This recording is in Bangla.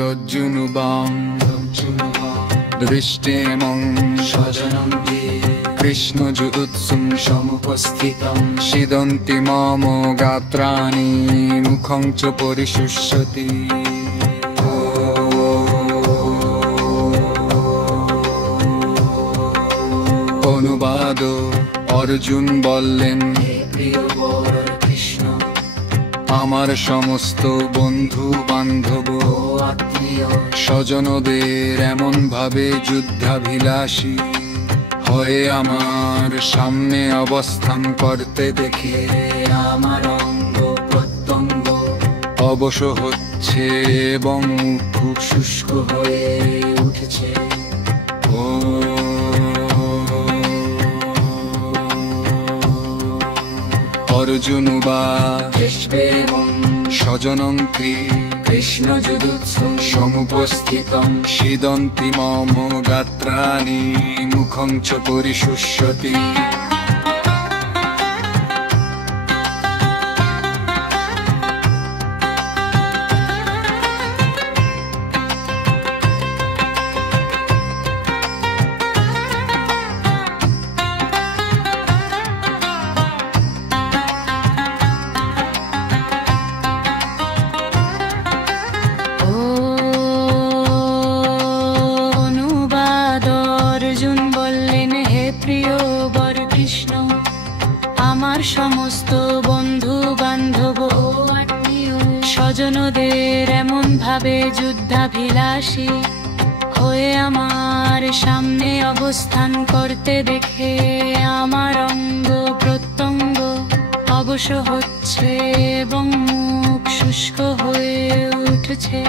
রজ্জুনুবাং দৃষ্টিমং স্বজনং কৃষ্ণ যুদুৎসুং সমুপস্থিতং সিদন্তি মম গাত্রাণি মুখং চ পরিশুষ্যতি। অনুবাদ অর্জুন বললেন, হে প্রিয় বর কৃষ্ণ, আমার সমস্ত বন্ধু বান্ধব ও আত্মীয় স্বজনদের এমন ভাবে যুদ্ধাভিলাষী হয়ে আমার সামনে অবস্থান করতে দেখে আমার অঙ্গ প্রত্যঙ্গ অবশ হচ্ছে এবং খুব শুষ্ক হয়ে উঠেছে। ও অর্জুনুবাচ স্বজনং কৃষ্ণ যুদুৎসুং সমুপস্থিতং সিদন্তি মম গাত্রাণি মুখং চ পরিশুষ্যতি। আমার সমস্ত বন্ধু বান্ধব ও আত্মীয় স্বজনদের এমন ভাবে যুদ্ধাভিলাষী হয়ে আমার সামনে অবস্থান করতে দেখে আমার অঙ্গ প্রত্যঙ্গ অবশ হচ্ছে এবং মুখ শুষ্ক হয়ে উঠছে।